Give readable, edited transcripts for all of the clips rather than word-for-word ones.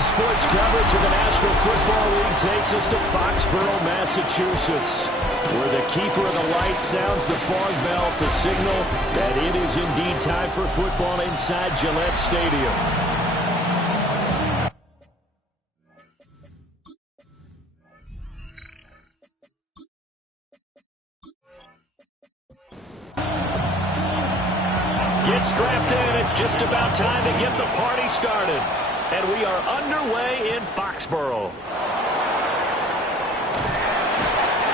Today's sports coverage of the National Football League takes us to Foxborough, Massachusetts, where the keeper of the light sounds the fog bell to signal that it is indeed time for football inside Gillette Stadium. Get strapped in. It's just about time to get the party started. And we are underway in Foxborough.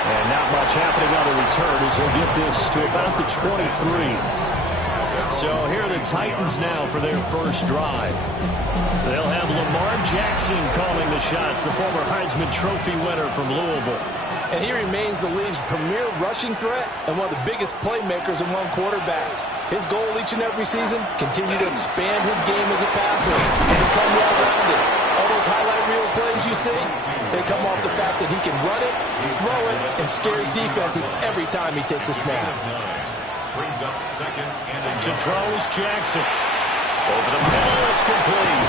And not much happening on the return as he'll get this to about the 23. So here are the Titans now for their first drive. They'll have Lamar Jackson calling the shots, the former Heisman Trophy winner from Louisville. And he remains the league's premier rushing threat and one of the biggest playmakers among quarterbacks. His goal each and every season, continue to expand his game as a passer and become well-rounded. All those highlight reel plays you see, they come off the fact that he can run it, throw it, and scares defenses every time he takes a snap. Brings up second and to throw is Jackson. Over the middle, it's complete.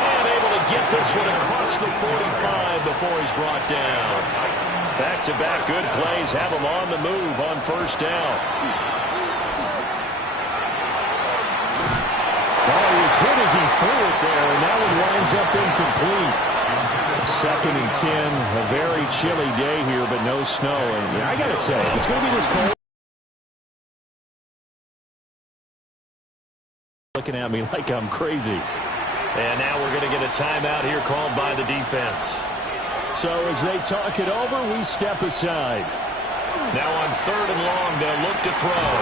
And able to get this one across the 45 before he's brought down. Back-to-back good plays have him on the move on first down. Oh, he was hit as he threw it there, and that one winds up incomplete. Second and 10, a very chilly day here, but no snow. And yeah, I got to say, it's going to be this cold. Looking at me like I'm crazy. And now we're going to get a timeout here called by the defense. So as they talk it over, we step aside. Now on third and long, they'll look to throw.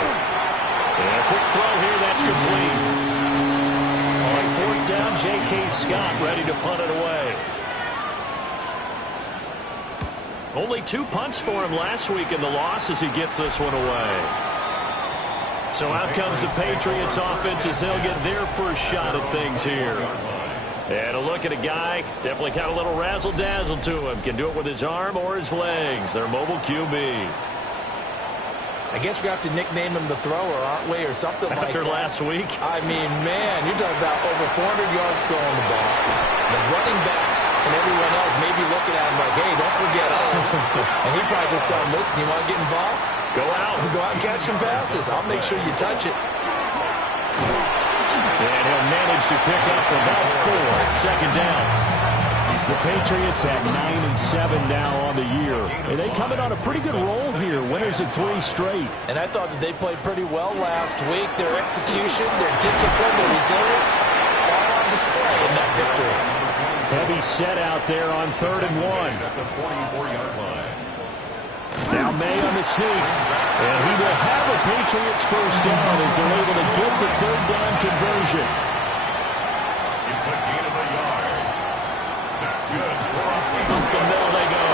And a quick throw here, that's complete. On fourth down, J.K. Scott ready to punt it away. Only 2 punts for him last week in the loss as he gets this one away. So out comes the Patriots offense as they'll get their first shot at things here. And a look at a guy, definitely got a little razzle-dazzle to him. Can do it with his arm or his legs. Their mobile QB. I guess we have to nickname him the thrower, aren't we, or something like that. After last week? I mean, man, you're talking about over 400 yards throwing the ball. The running backs and everyone else may be looking at him like, hey, don't forget us. And he probably just tell him, listen, you want to get involved? Go out. Go out and catch some passes. I'll make sure you touch it. And he'll manage to pick up about 4 at second down. The Patriots at 9-7 now on the year. And they come in on a pretty good roll here. Winners of 3 straight. And I thought that they played pretty well last week. Their execution, their discipline, their resilience, all on display in that victory. Heavy set out there on third and 1. at the 44-yard line. Now May on the sneak. And he will have a Patriots first down as they're able to get the third down conversion. It's a gain of a yard. That's good. Up the middle they go.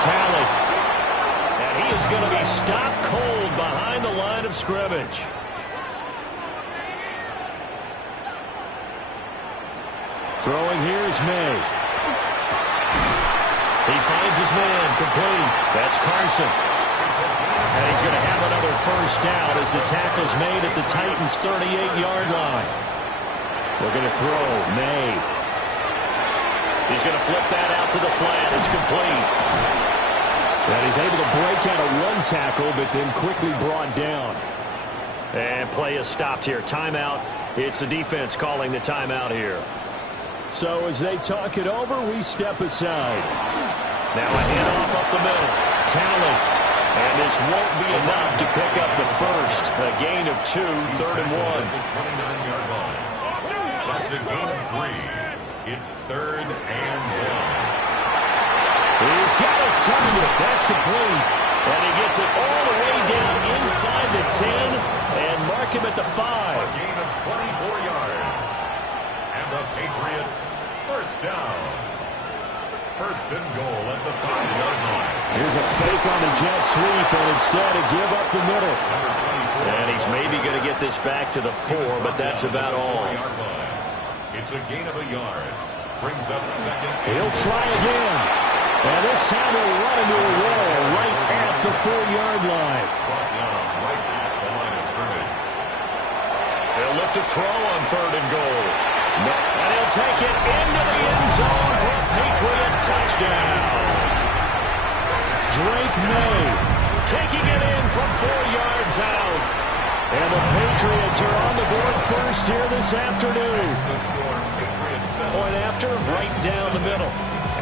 Talley. And he is going to be stopped cold behind the line of scrimmage. Throwing here is May. He finds his man, complete. That's Carson. And he's going to have another first down as the tackle's made at the Titans' 38-yard line. They're going to throw. May. He's going to flip that out to the flat. It's complete. And he's able to break out of one tackle, but then quickly brought down. And play is stopped here. Timeout. It's the defense calling the timeout here. So as they talk it over, we step aside. Now a handoff up the middle. Talent. And this won't be enough to pick up the first. A gain of 2, third and 1. That's a gain of 3. It's third and 1. He's got his target. That's complete. And he gets it all the way down inside the 10 and mark him at the 5. A gain of 24 yards. And the Patriots first down. First and goal at the 5-yard line. Here's a fake on the jet sweep, and instead a give up the middle. And he's maybe going to get this back to the 4, but that's about all. It's a gain of a yard. Brings up second. He'll try again. And this time he'll run into a wall right at the 4-yard line. Brought down right at the line of scrimmage. They'll look to throw on third and goal. And he'll take it into the end zone for a Patriot touchdown. Drake May taking it in from 4 yards out. And the Patriots are on the board first here this afternoon. Point after, right down the middle.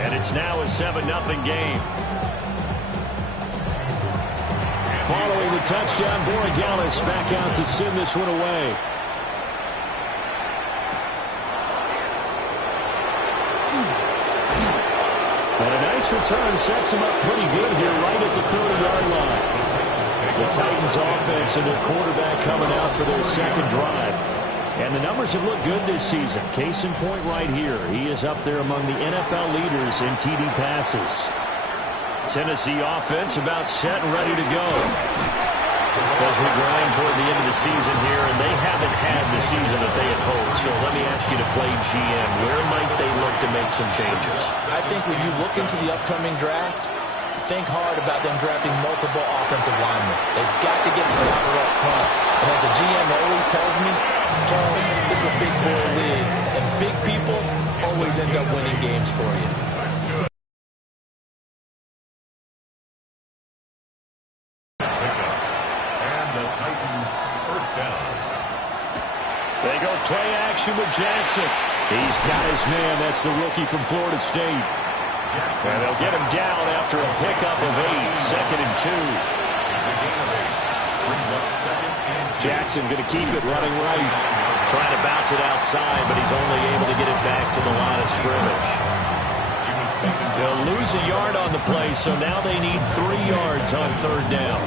And it's now a 7-0 game. Following the touchdown, Borregales back out to send this one away. And a nice return sets him up pretty good here right at the 30-yard line. The Titans offense and their quarterback coming out for their second drive. And the numbers have looked good this season. Case in point right here. He is up there among the NFL leaders in TD passes. Tennessee offense about set and ready to go. As we grind toward the end of the season here, and they haven't had the season that they had hoped. So let me ask you to play GM. Where might they look to make some changes? I think when you look into the upcoming draft, think hard about them drafting multiple offensive linemen. They've got to get stronger up front. And as a GM always tells me, Charles, this is a big boy league, and big people always end up winning games for you. And the Titans first down. They go play action with Jackson. He's got his man. That's the rookie from Florida State. And they'll get him down after a pickup of 8. 2nd and 2. Jackson going to keep it running right. Trying to bounce it outside, but he's only able to get it back to the line of scrimmage. They'll lose a yard on the play, so now they need 3 yards on 3rd down.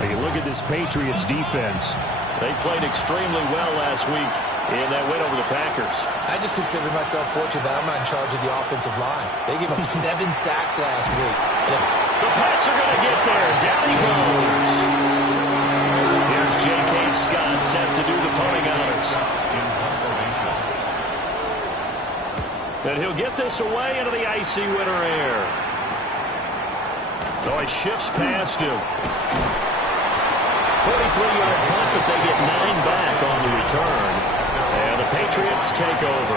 Hey, look at this Patriots defense. They played extremely well last week in that win over the Packers. I just consider myself fortunate that I'm not in charge of the offensive line. They gave up 7 sacks last week. The Pats are going to get there. Down he goes. Here's J.K. Scott set to do the punting honors. And he'll get this away into the icy winter air. Oh, he shifts past him. 43-yard punt, but they get 9 back on the return. And the Patriots take over.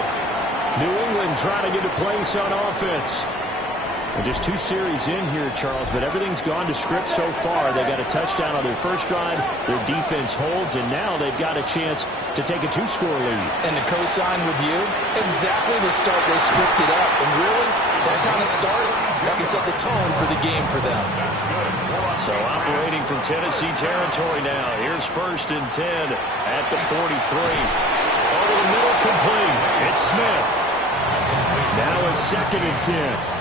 New England trying to get a place on offense. And just 2 series in here, Charles, but everything's gone to script so far. They got a touchdown on their first drive. Their defense holds, and now they've got a chance to take a 2-score lead. And to co-sign with you, exactly the start they scripted up. And really, that kind of start, that can set the tone for the game for them. So operating from Tennessee territory now. Here's 1st and 10 at the 43. Over the middle, complete. It's Smith. Now a 2nd and 10.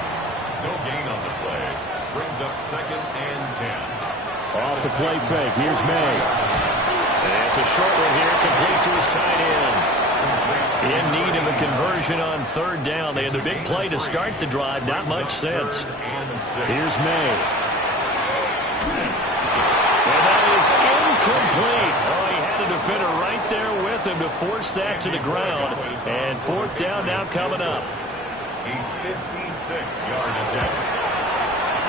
No gain on the play. Brings up 2nd and 10. Off the play fake. Here's May. And it's a short one here, complete to his tight end. In need of a conversion on 3rd down. They had the big play to start the drive. Not much sense. Here's May. And that is incomplete. Oh, he had a defender right there with him to force that to the ground. And 4th down now coming up. A 56-yard attempt.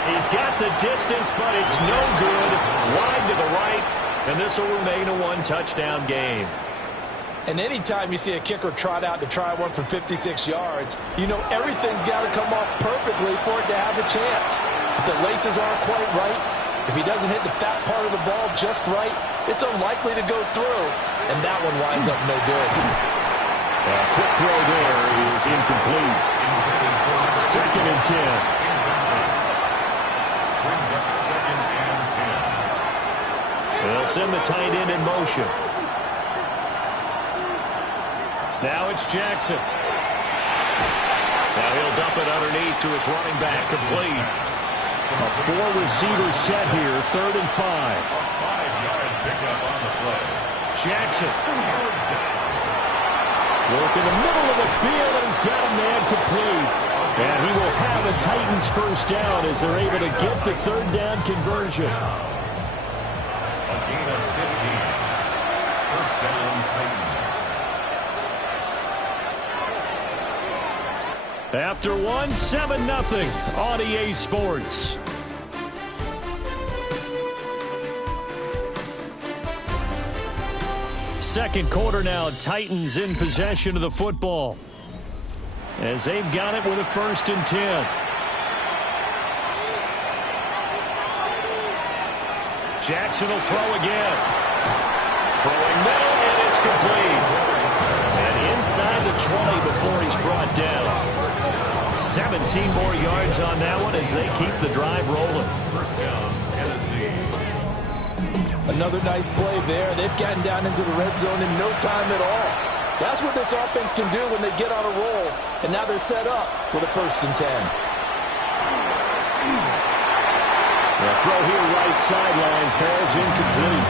He's got the distance, but it's no good. Wide to the right, and this will remain a 1-touchdown game. And anytime you see a kicker trot out to try one from 56 yards, you know everything's got to come off perfectly for it to have a chance. If the laces aren't quite right, if he doesn't hit the fat part of the ball just right, it's unlikely to go through, and that one winds up no good. Quick throw there is incomplete. 2nd and 10. Brings up 2nd and 10. They'll send the tight end in motion. Now it's Jackson. Now he'll dump it underneath to his running back, complete. A 4-receiver set here, 3rd and 5. A 5-yard pickup on the play. Jackson. Work in the middle of the field, and he's got a man complete. And he will have a Titans first down as they're able to get the 3rd down conversion. A gain of 15. First down, Titans. After one, 7-0 on EA Sports. second quarter now. Titans in possession of the football as they've got it with a 1st and 10. Jackson will throw again. Throwing middle, and it's complete. And inside the 20 before he's brought down. 17 more yards on that one as they keep the drive rolling. First down, Tennessee. Another nice play there. They've gotten down into the red zone in no time at all. That's what this offense can do when they get on a roll. And now they're set up with a 1st and 10. The throw here right sideline falls incomplete.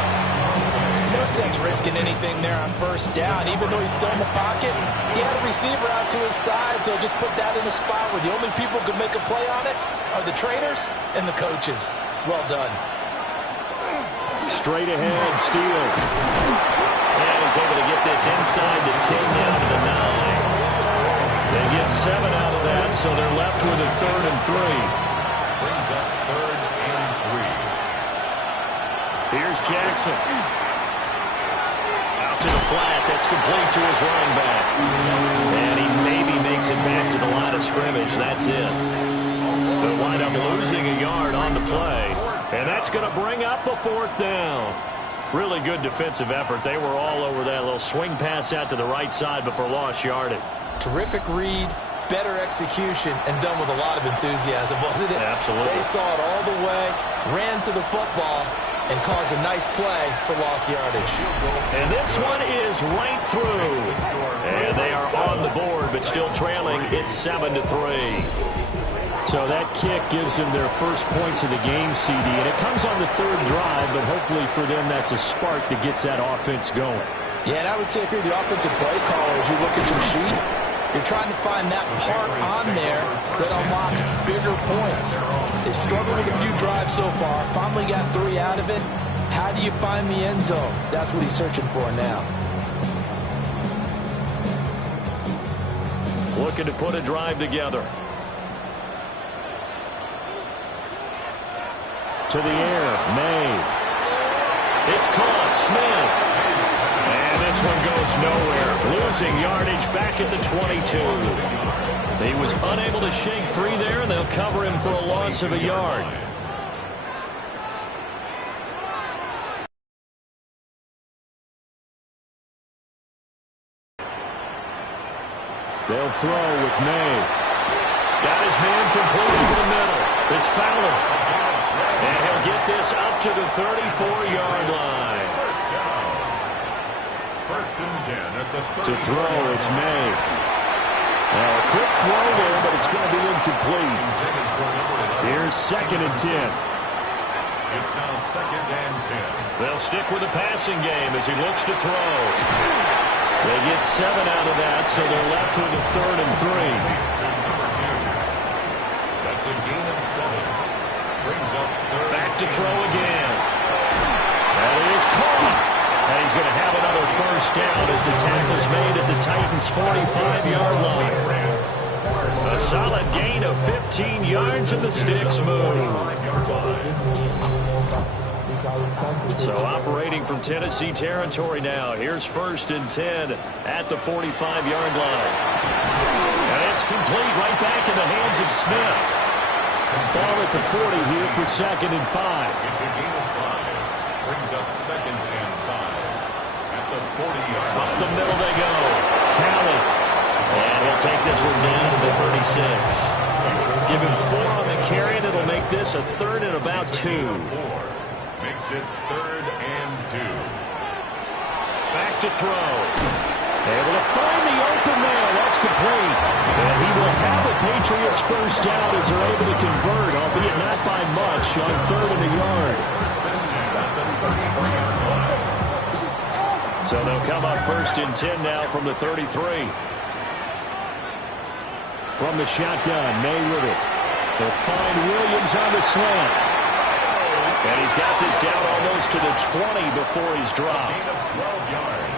No sense risking anything there on 1st down. Even though he's still in the pocket, he had a receiver out to his side, so just put that in a spot where the only people who can make a play on it are the trainers and the coaches. Well done. Straight ahead, Steele. And he's able to get this inside the 10 down to the 9. They get 7 out of that, so they're left with a 3rd and 3. Brings up 3rd and 3. Here's Jackson. Out to the flat. That's complete to his running back. And he maybe makes it back to the line of scrimmage. That's it. They'll wind up losing a yard on the play. And that's going to bring up a 4th down. Really good defensive effort. They were all over that little swing pass out to the right side before lost yardage. Terrific read, better execution, and done with a lot of enthusiasm, wasn't it? Absolutely. They saw it all the way, ran to the football, and caused a nice play for lost yardage. And this one is right through. And they are on the board, but still trailing. It's 7-3. So that kick gives them their first points of the game, CD. And it comes on the 3rd drive, but hopefully for them that's a spark that gets that offense going. Yeah, and I would say if you're the offensive play caller, as you look at your sheet, you're trying to find that part on there that unlocks bigger points. They've struggled with a few drives so far. Finally got 3 out of it. How do you find the end zone? That's what he's searching for now. Looking to put a drive together. To the air, May. It's caught, Smith. And this one goes nowhere. Losing yardage back at the 22. He was unable to shake free there, and they'll cover him for a loss of a yard. They'll throw with May. Got his man complete over the middle. It's Fowler. And he'll get this up to the 34-yard line. First down. 1st and 10 at the 30. To throw, it's May. Now a quick throw there, but it's going to be incomplete. Here's 2nd and 10. It's now 2nd and 10. They'll stick with the passing game as he looks to throw. They get 7 out of that, so they're left with a 3rd and 3. That's a gain of 7. Brings up 3rd. Back to throw again. That is caught. And he's going to have another 1st down as the tackle's made at the Titans' 45-yard line. A solid gain of 15 yards and the sticks move. So operating from Tennessee territory now. Here's 1st and 10 at the 45-yard line. And it's complete right back in the hands of Smith. Ball at the 40 here for 2nd and 5. It's a gain of 5. Brings up 2nd and 5 at the 40-yard line. Up the middle they go. Talley. And he'll take this one down to the 36. Give him 4 on the carry, and it'll make this a 3rd and about 2. Makes it 3rd and 2. Back to throw. Able to find the open man. That's complete. And he will have the Patriots 1st down as they're able to convert, albeit not by much, on 3rd and a yard. So they'll come up 1st and 10 now from the 33. From the shotgun, May with it. They'll find Williams on the slant. And he's got this down almost to the 20 before he's dropped. 12 yards.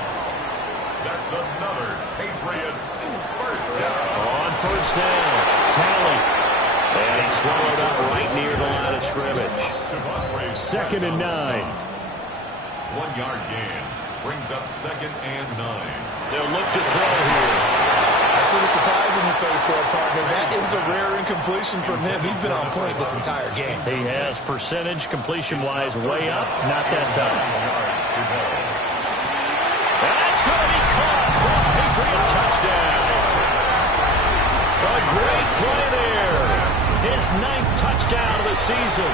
That's another Patriots 1st down. On 1st down, Talley. And he's swallowed up right near the line of scrimmage. 2nd and 9. 1 yard gain. Brings up 2nd and 9. They'll look to throw here. I see the surprise in your face there, partner. That is a rare incompletion from him. He's been on point this entire game. He has percentage completion-wise way up. Not that time. Yards to go. That's going to be caught for a Patriot touchdown. A great play there. His 9th touchdown of the season.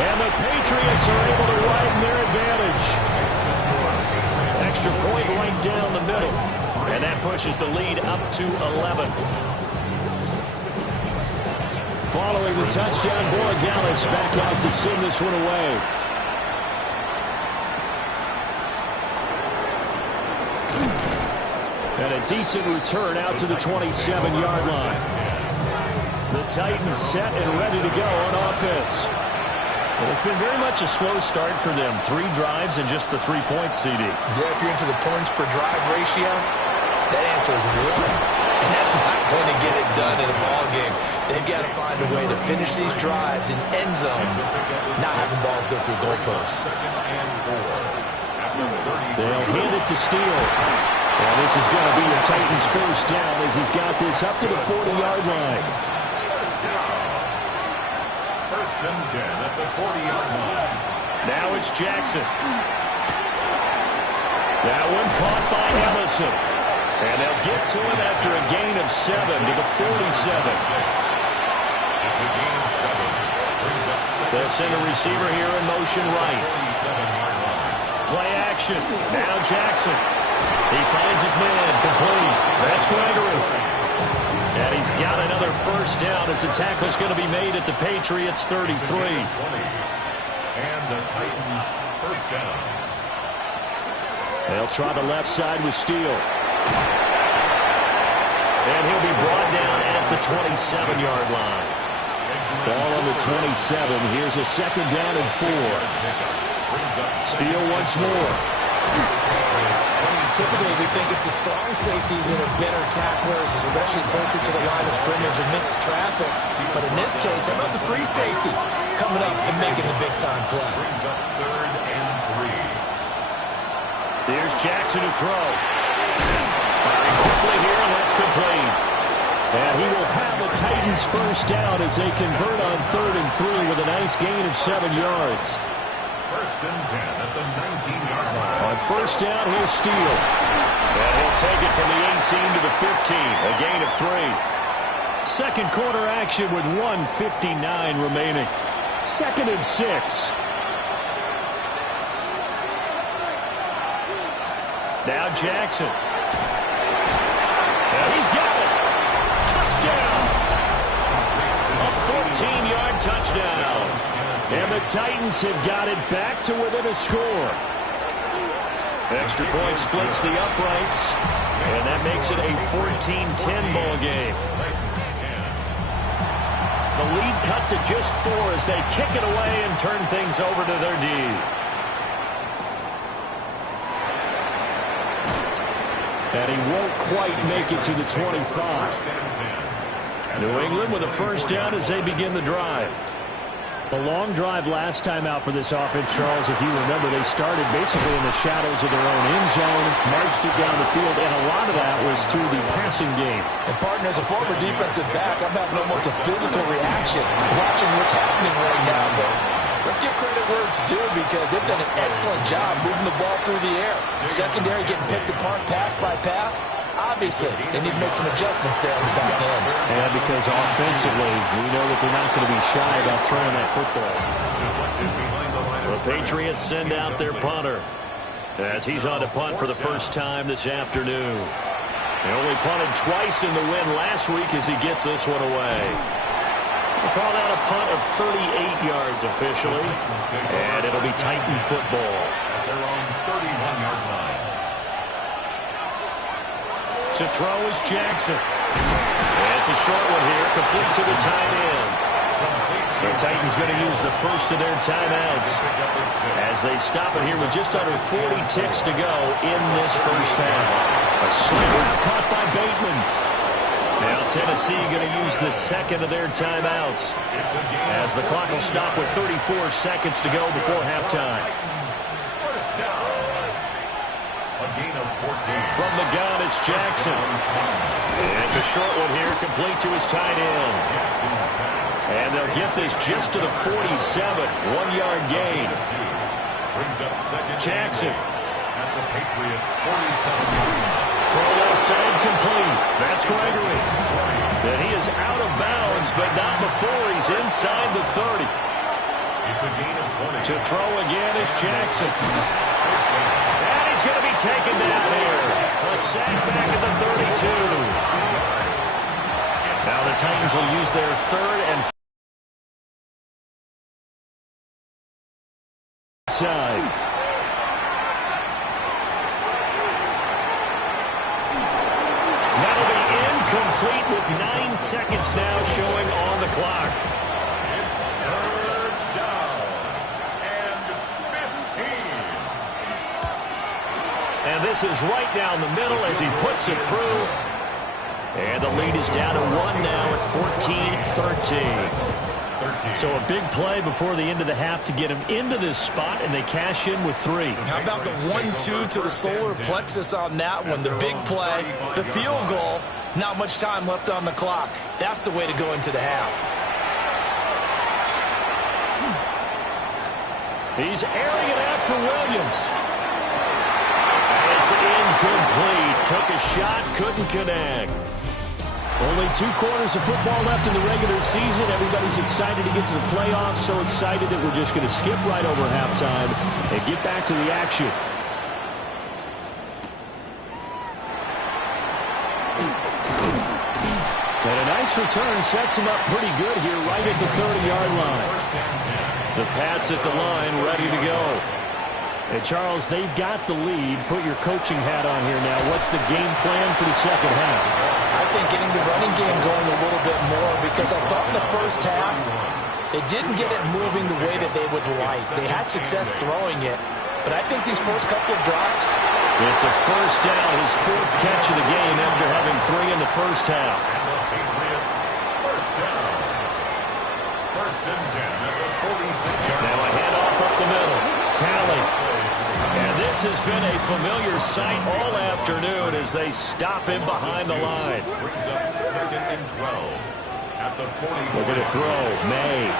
And the Patriots are able to widen their advantage. Extra point right down the middle. And that pushes the lead up to 11. Following the touchdown, Borregales back out to send this one away. And a decent return out to the 27-yard line. The Titans set and ready to go on offense. Well, it's been very much a slow start for them. 3 drives and just the 3 points, CD. Yeah, if you're into the points per drive ratio, that answer is 1. And that's not going to get it done in a ball game. They've got to find a way to finish these drives in end zones, not having balls go through goalposts. They'll hand it to Steele. And this is going to be a Titans first down as he's got this up to the 40-yard line. First and 10 at the 40-yard line. Now it's Jackson. That one caught by Emerson. And they'll get to him after a gain of 7 to the 47. It's a gain of 7. Brings up 2nd. They'll send a receiver here in motion right. 47-yard line. Play action. Now Jackson. He finds his man complete. That's Gregory. And he's got another first down as the tackle's going to be made at the Patriots 33. And the Titans first down. They'll try the left side with Steele. And he'll be brought down at the 27-yard line. Ball on the 27. Here's a 2nd down and 4. Steele once more. Typically, we think it's the strong safeties that are better tacklers, especially closer to the line of scrimmage or mixed traffic. But in this case, how about the free safety coming up and making the big-time play? Brings up 3rd and 3. There's Jackson to throw. Firing quickly here, and that's complete. And he will have the Titans first down as they convert on 3rd and 3 with a nice gain of 7 yards. First and 10 at the 19-yard line. On first down, here's Steele. And he'll take it from the 18 to the 15, a gain of 3. Second quarter action with 1:59 remaining. 2nd and 6. Now Jackson. And he's got it. Touchdown. A 14-yard touchdown. And the Titans have got it back to within a score. Extra point splits the uprights. And that makes it a 14-10 ball game. The lead cut to just 4 as they kick it away and turn things over to their D. And he won't quite make it to the 25. New England with a first down as they begin the drive. A long drive last time out for this offense, Charles. If you remember, they started basically in the shadows of their own end zone, marched it down the field, and a lot of that was through the passing game. And, partner, as a former defensive back, I'm having almost a physical reaction watching what's happening right now. But let's give credit where it's due because they've done an excellent job moving the ball through the air. Secondary getting picked apart pass by pass. Obviously, they need to make some adjustments there on the back end. And because offensively, we know that they're not going to be shy about throwing that football. The Patriots send out their punter as he's on to punt for the first time this afternoon. He only punted twice in the win last week as he gets this one away. We'll call that a punt of 38 yards officially, and it'll be Titan football. At their own 31-yard line. To throw is Jackson. And it's a short one here, complete to the tight end. The Titans going to use the first of their timeouts as they stop it here with just under 40 ticks to go in this first half. A slant route caught by Bateman. Now Tennessee going to use the second of their timeouts as the clock will stop with 34 seconds to go before halftime. gain of 14. From the gun, it's Jackson. And it's a short one here, complete to his tight end. Jackson's pass. And they'll get this just to the 47. 1-yard gain. Brings up second. Jackson. At the Patriots 47. Throw left side complete. That's Gregory. And he is out of bounds, but not before he's inside the 30. It's a gain of 20. To throw again is Jackson. And he's going to be taken down here. A sack back at the 32. Now the Titans will use their third and side. That'll be incomplete with 9 seconds now showing on the clock. It's third down and 15. And this is right down the middle as he puts it through. And the lead is down to 1 now at 14-13. So a big play before the end of the half to get him into this spot, and they cash in with 3. How about the 1-2 to the solar plexus on that one? The big play, the field goal, not much time left on the clock. That's the way to go into the half. He's airing it out for Williams. It's incomplete. Took a shot, couldn't connect. Only 2 quarters of football left in the regular season. Everybody's excited to get to the playoffs. So excited that we're just going to skip right over halftime and get back to the action. And a nice return sets him up pretty good here right at the 30-yard line. The Pats at the line ready to go. And Charles, they've got the lead. Put your coaching hat on here now. What's the game plan for the second half? I think getting the running game going a little bit more, because I thought in the first half they didn't get it moving the way that they would like. They had success throwing it, but I think these first couple of drives. It's a first down, his 4th catch of the game after having 3 in the first half. And the Patriots first down. First and 10 at the 46-yard line. Now a handoff up the middle. Tally. And this has been a familiar sight all afternoon as they stop him behind the line. Brings up second and 12 at the 40. We're going to throw. May.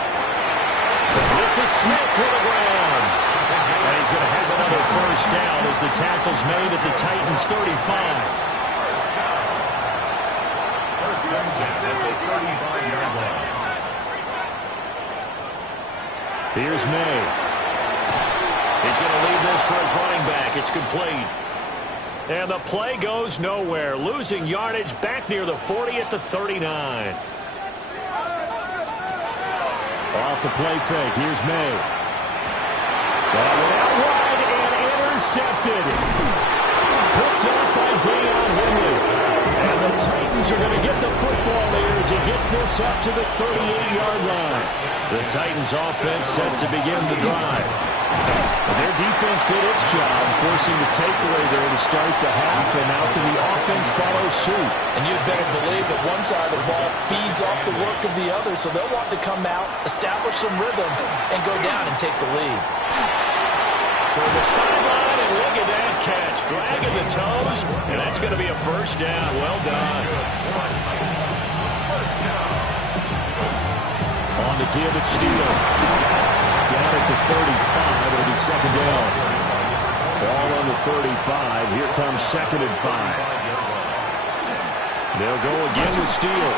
This is Smith to the ground. And he's going to have another first down as the tackle's made at the Titans' 35. First and 10 at the 35-yard line. Here's May. He's going to leave this for his running back. It's complete. And the play goes nowhere. Losing yardage back near the 40 at the 39. Off the play fake. Here's May. That went out wide and intercepted. Picked up by Deion Henley. And the Titans are going to get the football here as he gets this up to the 38-yard line. The Titans offense set to begin the drive. And their defense did its job, forcing the takeaway there to start the half, and now can the offense follow suit? And you'd better believe that one side of the ball feeds off the work of the other, so they'll want to come out, establish some rhythm, and go down and take the lead. Toward the sideline, and look at that catch. Dragging the toes, and that's going to be a first down. Well done. First down. On the give, it's Steele. Down at the 35, it'll be second down. Ball on the 35. Here comes second and 5. They'll go again with Steele.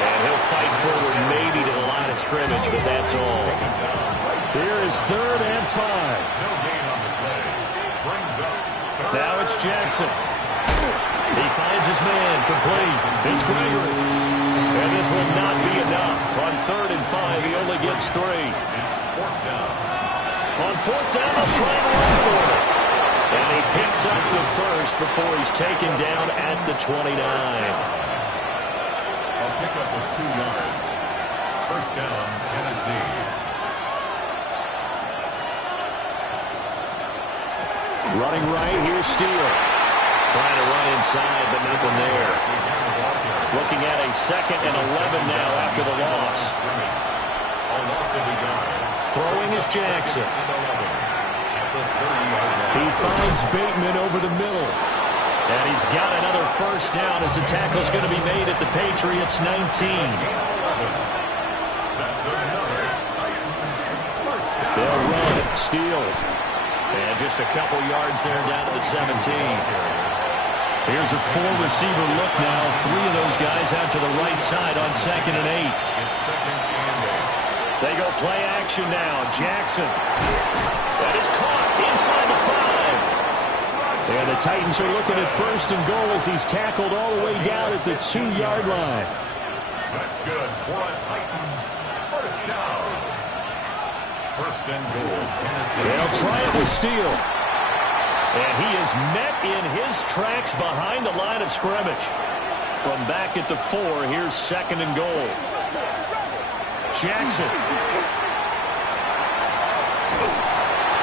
And he'll fight forward maybe to the line of scrimmage, but that's all. Here is third and 5. No gain on the play. Brings up third. Now it's Jackson. He finds his man, complete. It's Gregory. And this will not be enough. On third and 5, he only gets 3. It's fourth down. On fourth down, they'll try and run for it. And he picks up the first before he's taken down at the 29. A pickup of 2 yards. First down, Tennessee. Running right, here's Steele. Trying to run inside, but nothing there. Looking at a second and 11 now after the loss. A loss of a yard. Throwing is Jackson. At the He finds Bateman over the middle. And he's got another first down as the tackle's going to be made at the Patriots 19. They'll run it, steal. And just a couple yards there down to the 17. Here's a four-receiver look now. Three of those guys out to the right side on 2nd and 8. They go play action now. Jackson. That is caught inside the 5. And the Titans are looking at 1st and goal as he's tackled all the way down at the 2-yard line. That's good for a Titans first down. 1st and goal, Tennessee. They'll try it with Steele. And he is met in his tracks behind the line of scrimmage. From back at the 4, here's 2nd and goal. Jackson.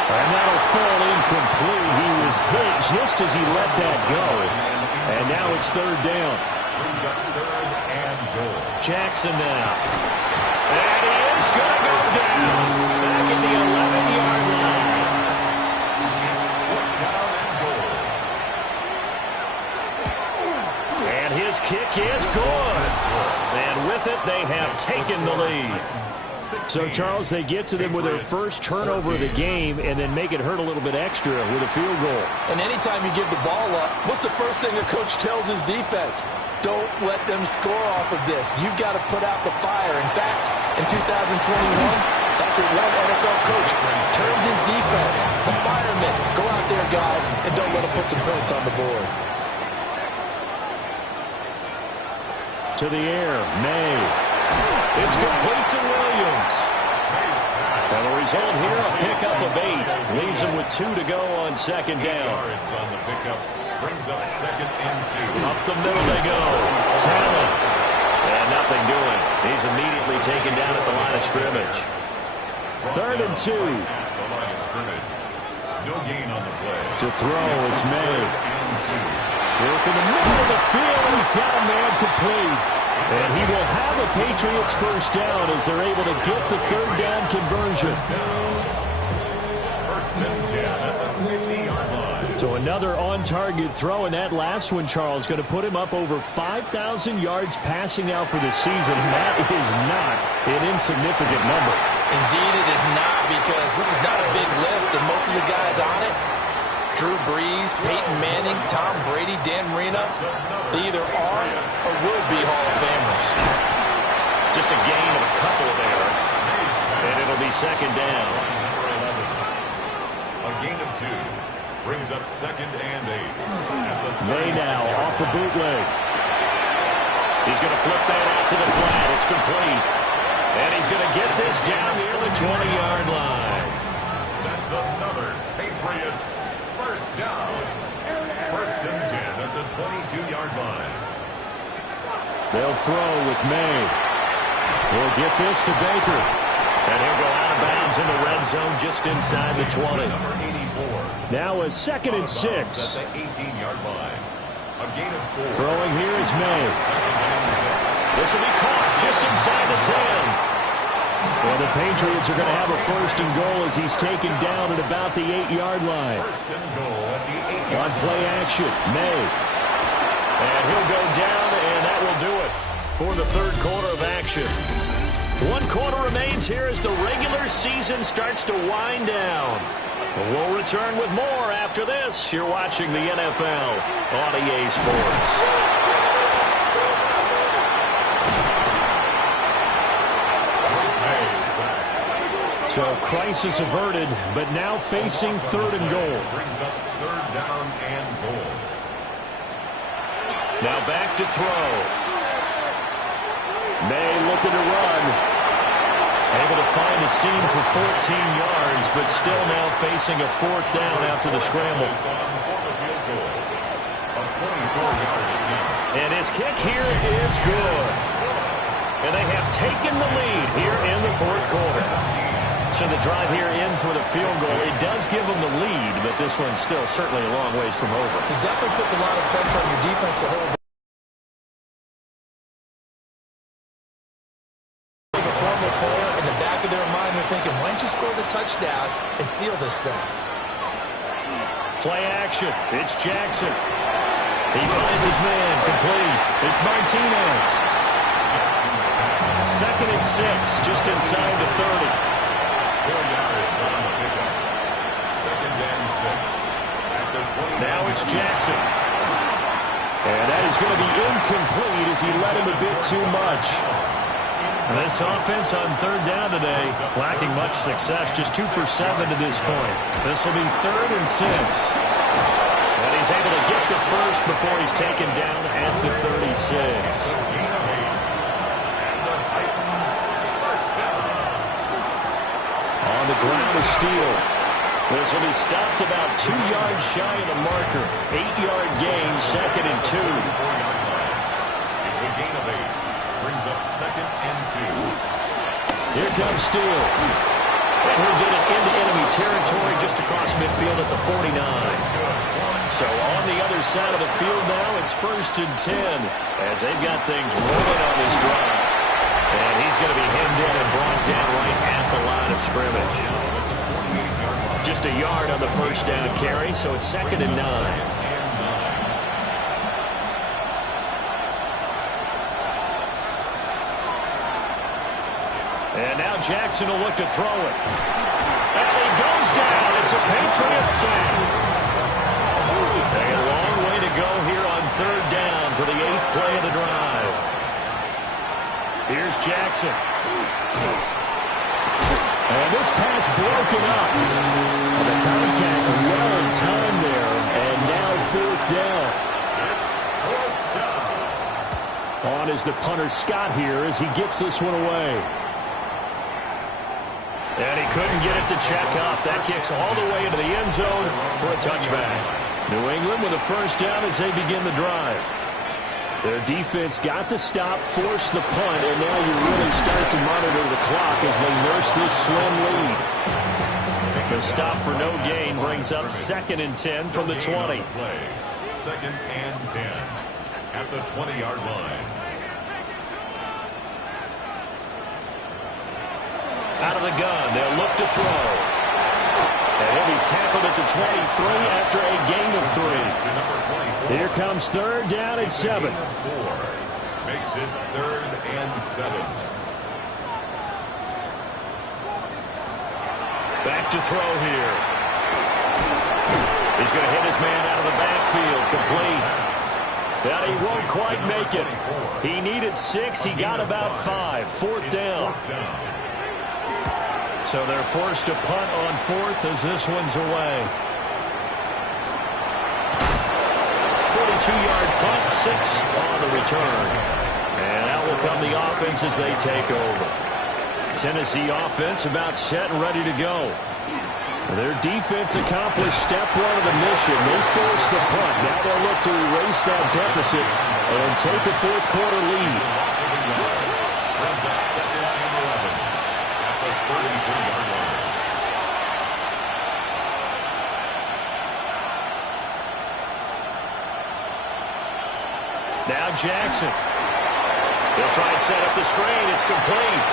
And that'll fall incomplete. He was hit just as he let that go. And now it's 3rd down. Jackson now. And he is going to go down. Back at the 11-yard line. And his kick is good. And with it, they have taken the lead. So, Charles, they get to them with their first turnover of the game and then make it hurt a little bit extra with a field goal. And anytime you give the ball up, what's the first thing the coach tells his defense? Don't let them score off of this. You've got to put out the fire. In fact, in 2021, that's what one NFL coach termed his defense. The firemen. Go out there, guys, and don't let them put some points on the board. To the air, May. It's complete to Williams. And the result here, a pickup of 8. Leaves him with 2 to go on 2nd down. Yards on the pickup. Brings up 2nd and 2. Up the middle they go. Talon. And nothing doing. He's immediately taken down at the line of scrimmage. 3rd and 2. No gain on the play. To throw, it's May. Work in the middle of the field, and he's got a man complete. And he will have a Patriots first down as they're able to get the 3rd down conversion. 1st and 10 at the 50-yard line. So another on-target throw, and that last one, Charles, going to put him up over 5,000 yards passing now for the season. That is not an insignificant number. Indeed, it is not, because this is not a big list, and most of the guys on it, Drew Brees, Peyton Manning, Tom Brady, Dan Marino, they either are or will be Hall of Famers. Just a gain of a couple there, and it'll be 2nd down. A gain of 2 brings up 2nd and 8. May now off the bootleg. He's going to flip that out to the flat. It's complete. And he's going to get this down near the 20-yard line. That's another Patriots first down. 1st and 10 at the 22-yard line. They'll throw with May. He'll get this to Baker. And he'll go out of bounds in the red zone just inside the 20. Number 84. Now a 2nd and 6. At the 18-yard line. A gain of 4. Throwing here is May. This will be caught just inside the 10. Well, the Patriots are going to have a 1st and goal as he's taken down at about the 8-yard line. 1st and goal at the 8-yard On play action, May. And he'll go down, and that will do it for the 3rd quarter of action. 1 quarter remains here as the regular season starts to wind down. We'll return with more after this. You're watching the NFL on EA Sports. So crisis averted, but now facing 3rd and goal. Brings up 3rd down and goal. Now back to throw. May looking to run. Able to find a seam for 14 yards, but still now facing a 4th down after the scramble. And his kick here is good. And they have taken the lead here in the 4th quarter. So the drive here ends with a field goal. It does give them the lead, but this one's still certainly a long ways from over. It definitely puts a lot of pressure on your defense to hold. As a former player, in the back of their mind, they're thinking, why don't you score the touchdown and seal this thing? Play action. It's Jackson. He finds his man. Complete. It's Martinez. 2nd and 6, just inside the 30. 4 yards on the pickup. 2nd and 6. At the 20. Now it's Jackson. And that is going to be incomplete as he led him a bit too much. This offense on 3rd down today, lacking much success, just 2 for 7 to this point. This will be 3rd and 6. And he's able to get the first before he's taken down at the 36. On the ground, a steal. This will be stopped about 2 yards shy of the marker. 8-yard gain, 2nd and 2. It's a gain of 8. Brings up 2nd and 2. Here comes Steele. And he'll get it into enemy territory just across midfield at the 49. So on the other side of the field now, it's 1st and 10 as they've got things rolling on this drive. And he's going to be hemmed in and brought down right at the line of scrimmage. Just a yard on the 1st down carry, so it's 2nd and 9. And now Jackson will look to throw it. And he goes down. It's a Patriots sack. A long way to go here on 3rd down for the 8th play of the drive. Here's Jackson. And this pass broken up. And the contact well timed there. And now 4th down. On is the punter Scott here as he gets this one away. And he couldn't get it to check up. That kicks all the way into the end zone for a touchback. New England with a 1st down as they begin the drive. Their defense got the stop, forced the punt, and now you really start to monitor the clock as they nurse this slim lead. The stop for no gain brings up 2nd and 10 from the 20. 2nd and 10 at the 20-yard line. Out of the gun, they'll look to throw. And he'll be tackled at the 23 after a gain of 3. Here comes 3rd down and 7. Makes it 3rd and 7. Back to throw here. He's going to hit his man out of the backfield, complete. But he won't quite make it. He needed 6, he got about 5. 4th down. So they're forced to punt on 4th as this one's away. 42-yard punt, 6 on the return. And out will come the offense as they take over. Tennessee offense about set and ready to go. Their defense accomplished step 1 of the mission. They forced the punt. Now they'll look to erase that deficit and take a 4th quarter lead. Brings up 2nd and 11 at the 33-yard line. Now Jackson. They'll try and set up the screen. It's complete.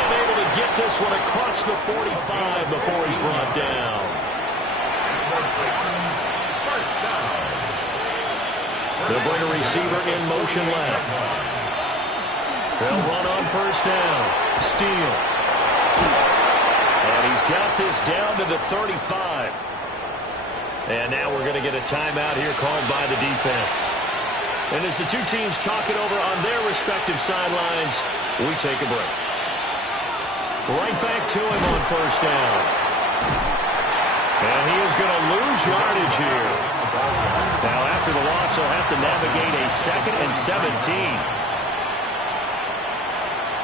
And able to get this one across the 45 before he's brought down. They'll bring a receiver in motion left. They'll run on 1st down. Steele. And he's got this down to the 35. And now we're going to get a timeout here called by the defense. And as the two teams talk it over on their respective sidelines, we take a break. Right back to him on 1st down. And he is going to lose yardage here. Now after the loss, he'll have to navigate a 2nd and 17.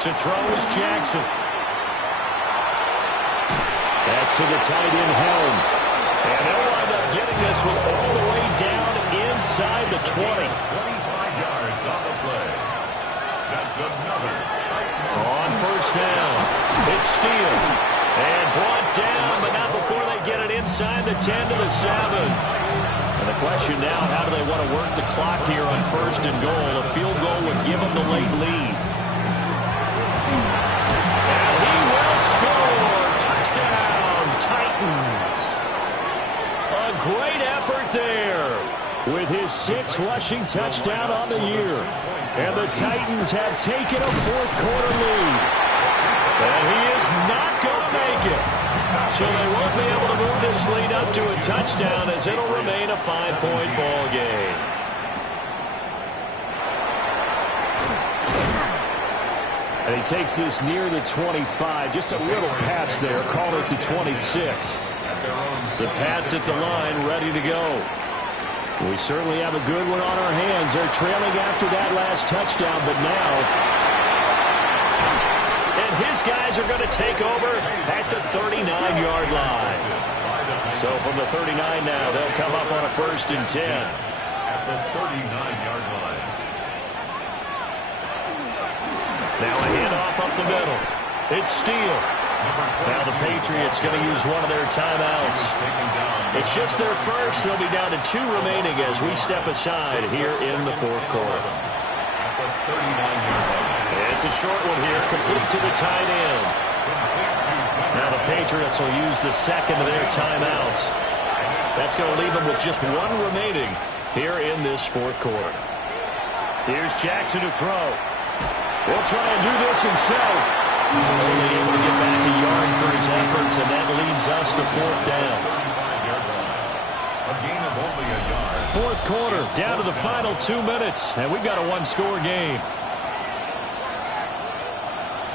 To throw is Jackson. That's to the tight end Helm. And they'll wind up getting this one all the way down inside the 20. 25 yards on the play. That's another on 1st down. It's Steele. And brought down, but not before they get it inside the 10 to the 7. And the question now, how do they want to work the clock here on 1st and goal? A field goal would give them the late lead. And he will score. Touchdown, Titans. right there with his 6th rushing touchdown on the year. And the Titans have taken a fourth-quarter lead. And he is not going to make it. So they won't be able to move this lead up to a touchdown as it'll remain a 5-point ball game. And he takes this near the 25. Just a little pass there. Called it the 26. The Pats at the line, ready to go. We certainly have a good one on our hands. They're trailing after that last touchdown, but now... And his guys are going to take over at the 39-yard line. So from the 39 now, they'll come up on a 1st and 10. At the 39-yard line. Now a handoff up the middle. It's Steele. Now the Patriots going to use one of their timeouts. It's just their first. They'll be down to 2 remaining as we step aside here in the 4th quarter. It's a short one here, complete to the tight end. Now the Patriots will use the 2nd of their timeouts. That's going to leave them with just 1 remaining here in this 4th quarter. Here's Jackson to throw. He'll try and do this himself. Only able to get back a yard for his efforts, and that leads us to 4th down. A gain of only a yard. 4th quarter, down to the final 2 minutes, and we've got a 1-score game.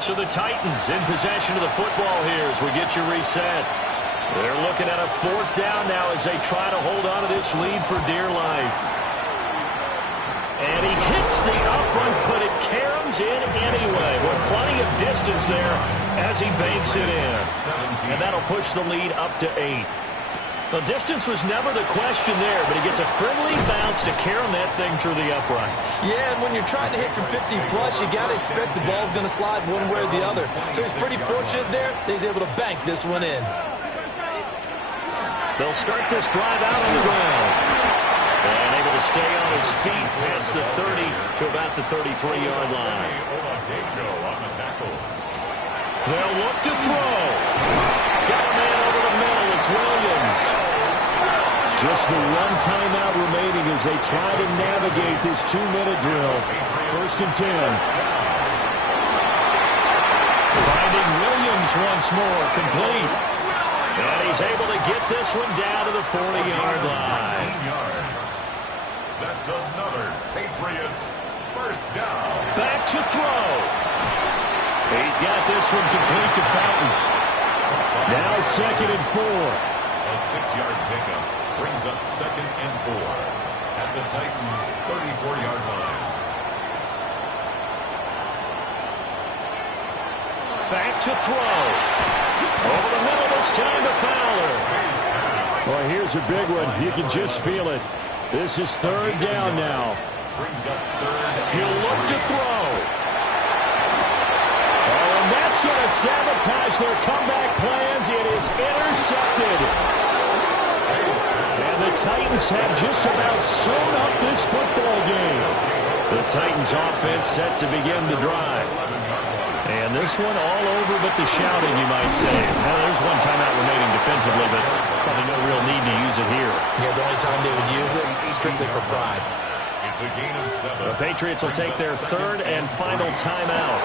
So the Titans in possession of the football here as we get you reset. They're looking at a 4th down now as they try to hold on to this lead for dear life. And he hits the upright, but it caroms in anyway. With plenty of distance there as he banks it in. And that'll push the lead up to 8. The distance was never the question there, but he gets a friendly bounce to carom that thing through the uprights. Yeah, and when you're trying to hit from 50-plus, you got to expect the ball's going to slide one way or the other. So he's pretty fortunate there that he's able to bank this one in. They'll start this drive out on the ground. And able to stay on his feet past the 30 to about the 33-yard line. They'll look to throw. Got a man over the middle. It's Williams. Just the 1 timeout remaining as they try to navigate this 2-minute drill. 1st and 10. Finding Williams once more, complete. And he's able to get this one down to the 40-yard line. 19 yards. That's another Patriots 1st down. Back to throw. He's got this one complete to Fountain. Now 2nd and 4. A 6-yard pickup brings up 2nd and 4 at the Titans' 34-yard line. Back to throw. Over the middle this time to Fowler. Well, here's a big one. You can just feel it. This is 3rd down now. Brings up 3rd. He'll look to throw. Oh, and that's going to sabotage their comeback plans. It is intercepted. And the Titans have just about sewn up this football game. The Titans offense set to begin the drive. And this one all over but the shouting, you might say. Now, there's 1 timeout remaining defensively, but probably no real need to use it here. Yeah, the only time they would use it, strictly for pride. It's a gain of 7. The Patriots will take their 3rd and final timeout.